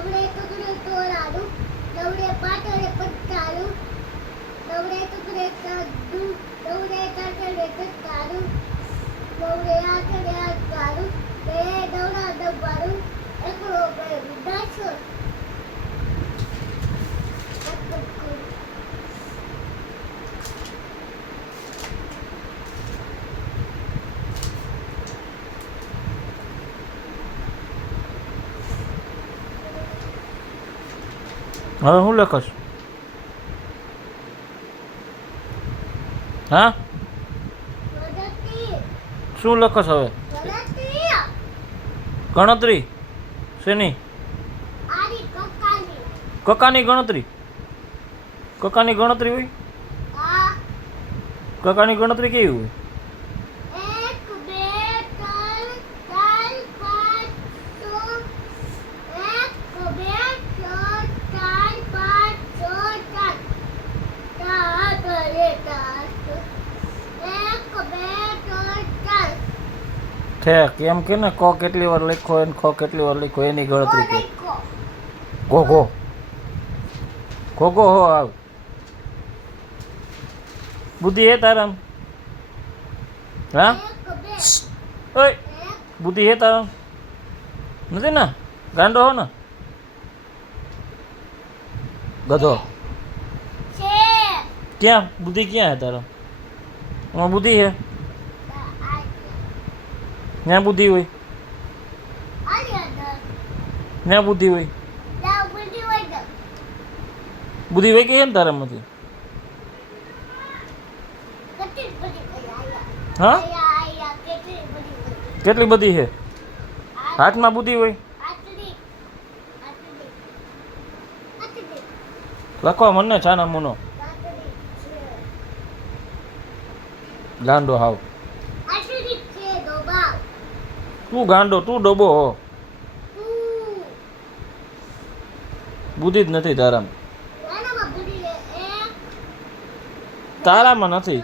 નવડે ટુકડે તોરાડું, નવડે પાટરે પટ્ટાડું, નવડે ટુકડે તાડું, નવડે તાટડે તટ્ટાડું, નવડે આટડે આટાડું, બે નવડા દબાડું, એકડો બે ઉડાસો. હવે શું લખશ? હા, શું લખશ હવે? ગણતરી શેની? કકાની ગણતરી? કકાની ગણતરી હોય? કકાની ગણતરી કેવી હોય? 1 2 3 4 5 6 1 2 3 4 ઠેક એમ કે ને ક કેટલી વાર લખ્યો હોય ને ખ કેટલી વાર લખ્યો એની ગણતરી કે. ગો ગો ગો ગો હો આવ. બુદ્ધિ હે તારામ? હા ઓય બુદ્ધિ હે તારામ? નથી ને? ગાંડો હો ને? ગધો ક્યાં બુદ્ધિ ક્યાં હે તારા? એમાં બુદ્ધિ હે? ત્યાં બુદ્ધિ હોય? ત્યાં બુદ્ધિ હોય? બુદ્ધિ હોય કે એમ તારામાંથી? હા કેટલી બધી છે? હાથમાં બુદ્ધિ હોય? લખવા મને છાના મુનો ગાંડો હાવ. તું ગાંડો તું ડોબો હો. બુદ્ધિ જ નથી તારામાં. તારામાં નથી.